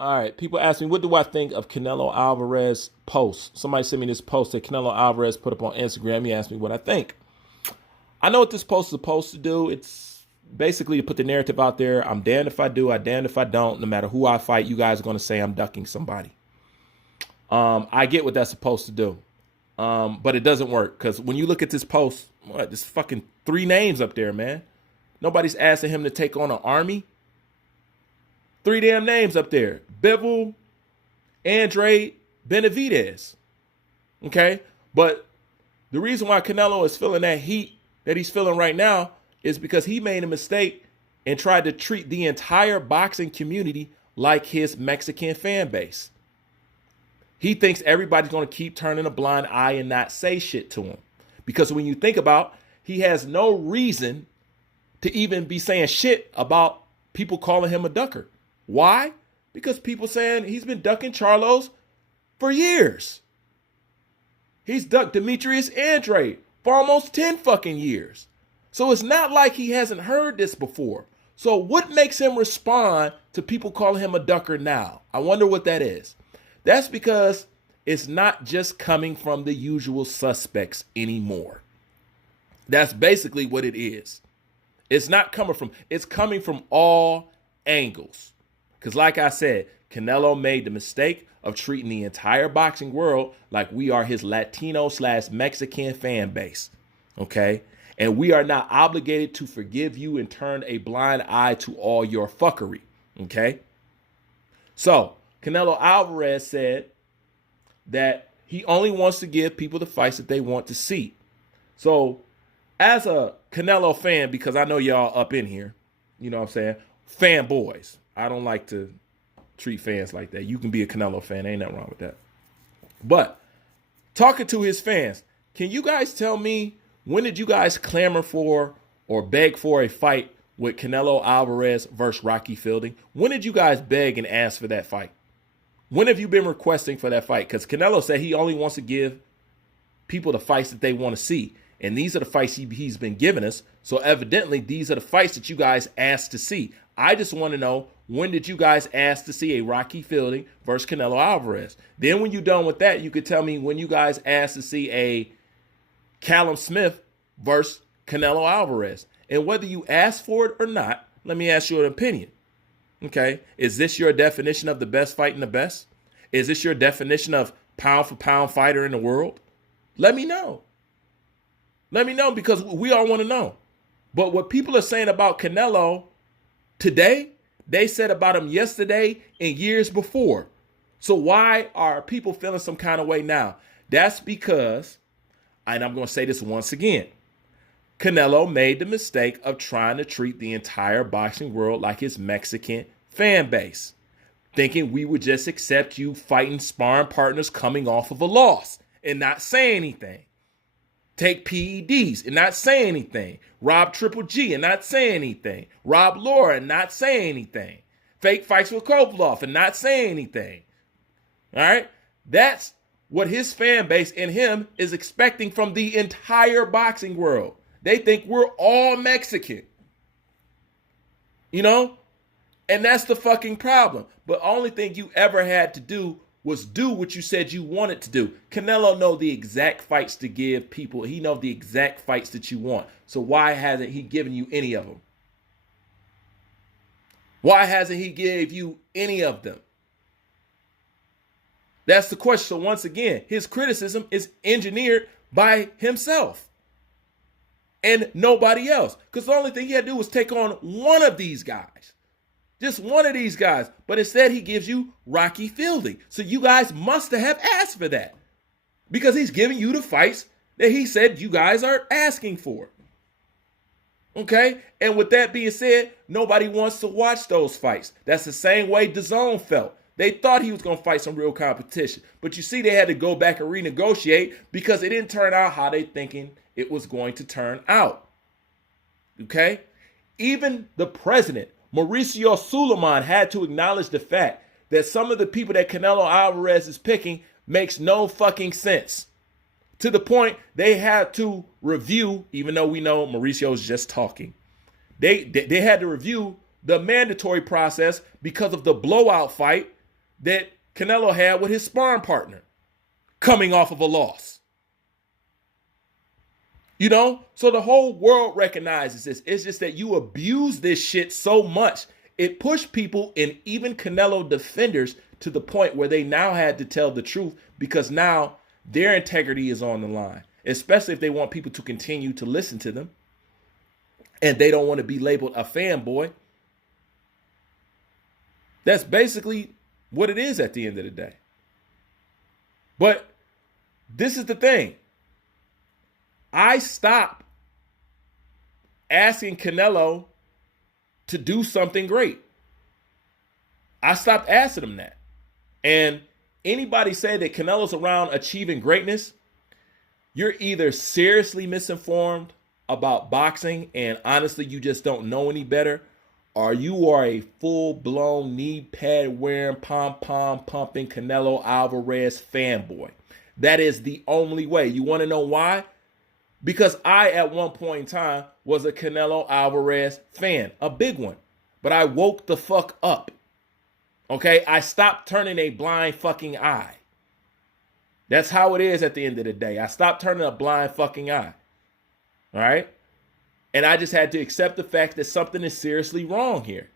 All right. People ask me, what do I think of Canelo Alvarez post? Somebody sent me this post that Canelo Alvarez put up on Instagram. He asked me what I think. I know what this post is supposed to do. It's basically to put the narrative out there. I'm damned if I do, I'm damned if I don't. No matter who I fight, you guys are going to say I'm ducking somebody. I get what that's supposed to do. But it doesn't work because when you look at this post, there's fucking 3 names up there, man. Nobody's asking him to take on an army. 3 damn names up there. Bivol, Andre, Benavidez. Okay? But the reason why Canelo is feeling that heat that he's feeling right now is because he made a mistake and tried to treat the entire boxing community like his Mexican fan base. He thinks everybody's going to keep turning a blind eye and not say shit to him. Because when you think about, he has no reason to even be saying shit about people calling him a ducker. Why? Because people saying he's been ducking Charlos for years. He's ducked Demetrius Andre for almost 10 fucking years. So it's not like he hasn't heard this before. So what makes him respond to people calling him a ducker now? I wonder what that is. That's because it's not just coming from the usual suspects anymore. That's basically what it is. It's coming from all angles. Because like I said, Canelo made the mistake of treating the entire boxing world like we are his Latino/Mexican fan base. Okay? And we are not obligated to forgive you and turn a blind eye to all your fuckery. Okay? So, Canelo Alvarez said that he only wants to give people the fights that they want to see. So, as a Canelo fan, because I know y'all up in here, you know what I'm saying, fanboys. I don't like to treat fans like that. You can be a Canelo fan. Ain't nothing wrong with that. But talking to his fans, can you guys tell me, when did you guys clamor for or beg for a fight with Canelo Alvarez versus Rocky Fielding? When did you guys beg and ask for that fight? When have you been requesting for that fight? Because Canelo said he only wants to give people the fights that they want to see. And these are the fights he's been giving us. So evidently, these are the fights that you guys asked to see. I just want to know, when did you guys ask to see a Rocky Fielding versus Canelo Alvarez? Then when you're done with that, you could tell me when you guys asked to see a Callum Smith versus Canelo Alvarez. And whether you asked for it or not, let me ask you an opinion. Okay, is this your definition of the best fighting the best? Is this your definition of pound for pound fighter in the world? Let me know. Let me know, because we all want to know. But what people are saying about Canelo today, they said about him yesterday and years before. So why are people feeling some kind of way now? That's because, and I'm going to say this once again, Canelo made the mistake of trying to treat the entire boxing world like his Mexican fan base, thinking we would just accept you fighting sparring partners coming off of a loss and not say anything. Take PEDs and not say anything. Rob Triple G and not say anything. Rob Laura and not say anything. Fake fights with Kovalev and not say anything. All right? That's what his fan base and him is expecting from the entire boxing world. They think we're all Mexican. You know? And that's the fucking problem. But only thing you ever had to do was do what you said you wanted to do. Canelo know the exact fights to give people. He know the exact fights that you want. So why hasn't he given you any of them? Why hasn't he gave you any of them? That's the question. So once again, his criticism is engineered by himself and nobody else. Because the only thing he had to do was take on one of these guys. Just one of these guys. But instead, he gives you Rocky Fielding. So you guys must have asked for that. Because he's giving you the fights that he said you guys are asking for. Okay? And with that being said, nobody wants to watch those fights. That's the same way DAZN felt. They thought he was going to fight some real competition. But you see, they had to go back and renegotiate because it didn't turn out how they thinking it was going to turn out. Okay? Even the president, Mauricio Suleiman, had to acknowledge the fact that some of the people that Canelo Alvarez is picking makes no fucking sense. To the point they had to review, even though we know Mauricio's just talking, they had to review the mandatory process because of the blowout fight that Canelo had with his sparring partner coming off of a loss. You know? So the whole world recognizes this. It's just that you abuse this shit so much. It pushed people and even Canelo defenders to the point where they now had to tell the truth because now their integrity is on the line, especially if they want people to continue to listen to them and they don't want to be labeled a fanboy. That's basically what it is at the end of the day. But this is the thing. I stopped asking Canelo to do something great. I stopped asking him that. And anybody say that Canelo's around achieving greatness, you're either seriously misinformed about boxing and honestly you just don't know any better, or you are a full-blown knee pad wearing, pom-pom pumping Canelo Alvarez fanboy. That is the only way. You want to know why? Because I, at one point in time, was a Canelo Alvarez fan, a big one. But I woke the fuck up. Okay? I stopped turning a blind fucking eye. That's how it is at the end of the day. I stopped turning a blind fucking eye. All right? And I just had to accept the fact that something is seriously wrong here.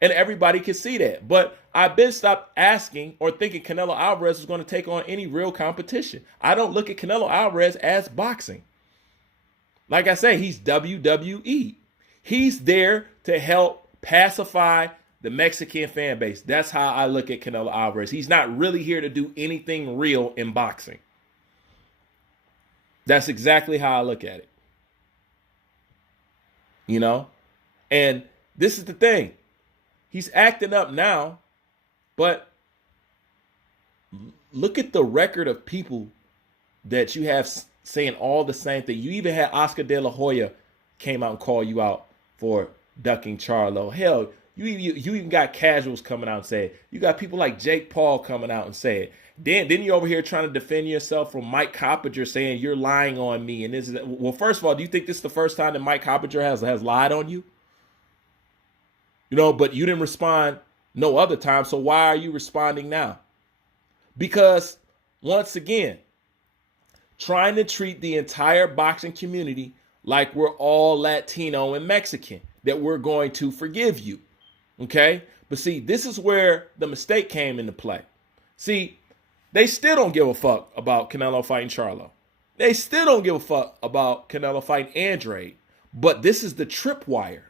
And everybody can see that. But I've been stopped asking or thinking Canelo Alvarez is going to take on any real competition. I don't look at Canelo Alvarez as boxing. Like I say, he's WWE. He's there to help pacify the Mexican fan base. That's how I look at Canelo Alvarez. He's not really here to do anything real in boxing. That's exactly how I look at it. You know? And this is the thing. He's acting up now, but look at the record of people that you have saying all the same thing. You even had Oscar De La Hoya came out and called you out for ducking Charlo. Hell, you even got casuals coming out and say it. You got people like Jake Paul coming out and say it. Then you're over here trying to defend yourself from Mike Coppinger saying you're lying on me. And this is, well, first of all, do you think this is the first time that Mike Coppinger has lied on you? You know, but you didn't respond no other time. So why are you responding now? Because once again, trying to treat the entire boxing community like we're all Latino and Mexican, that we're going to forgive you. Okay. But see, this is where the mistake came into play. See, they still don't give a fuck about Canelo fighting Charlo. They still don't give a fuck about Canelo fighting Andrade. But this is the tripwire.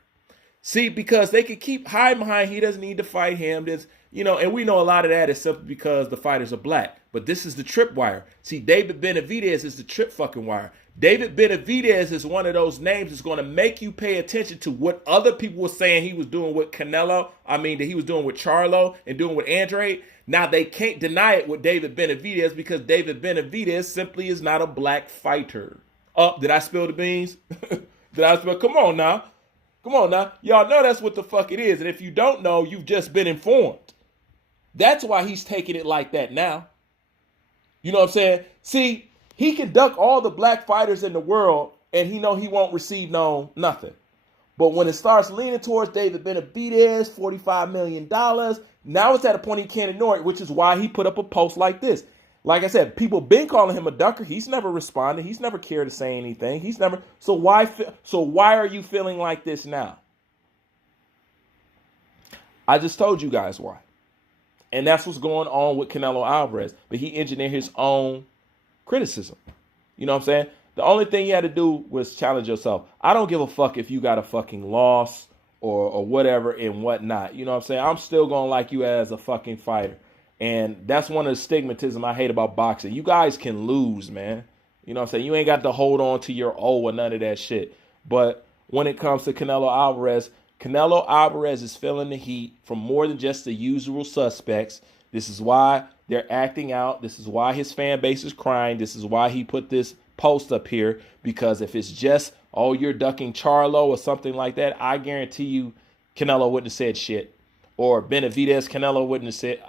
See, because they could keep hiding behind he doesn't need to fight him. There's, you know, and we know a lot of that is simply because the fighters are black. But this is the tripwire. See, David Benavidez is the trip fucking wire. David Benavidez is one of those names that's going to make you pay attention to what other people were saying he was doing with Canelo. I mean, that he was doing with Charlo and doing with Andrade. Now, they can't deny it with David Benavidez because David Benavidez simply is not a black fighter. Oh, did I spill the beans? Did I spill? Come on now. Come on now. Y'all know that's what the fuck it is. And if you don't know, you've just been informed. That's why he's taking it like that now. You know what I'm saying? See, he can duck all the black fighters in the world and he know he won't receive nothing. But when it starts leaning towards David Benavidez, $45 million, now it's at a point he can't ignore it, which is why he put up a post like this. Like I said, people been calling him a ducker. He's never responded. He's never cared to say anything. He's never. So why are you feeling like this now? I just told you guys why. And that's what's going on with Canelo Alvarez. But he engineered his own criticism. You know what I'm saying? The only thing you had to do was challenge yourself. I don't give a fuck if you got a fucking loss or whatever and whatnot. You know what I'm saying? I'm still going to like you as a fucking fighter. And that's one of the stigmatism I hate about boxing. You guys can lose, man. You know what I'm saying? You ain't got to hold on to your O or none of that shit. But when it comes to Canelo Alvarez is feeling the heat from more than just the usual suspects. This is why they're acting out. This is why his fan base is crying. This is why he put this post up here. Because if it's just, oh, you're ducking Charlo or something like that, I guarantee you Canelo wouldn't have said shit. Or Benavidez, Canelo wouldn't have said,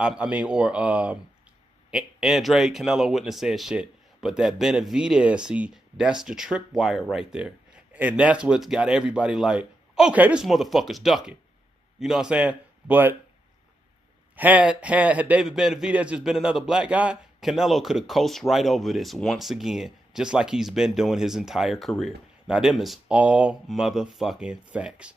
Andrade, Canelo wouldn't have said shit. But that Benavidez, see, that's the tripwire right there. And that's what's got everybody like, okay, this motherfucker's ducking. You know what I'm saying? But Had David Benavidez just been another black guy, Canelo could have coasted right over this once again, just like he's been doing his entire career. Now, them is all motherfucking facts.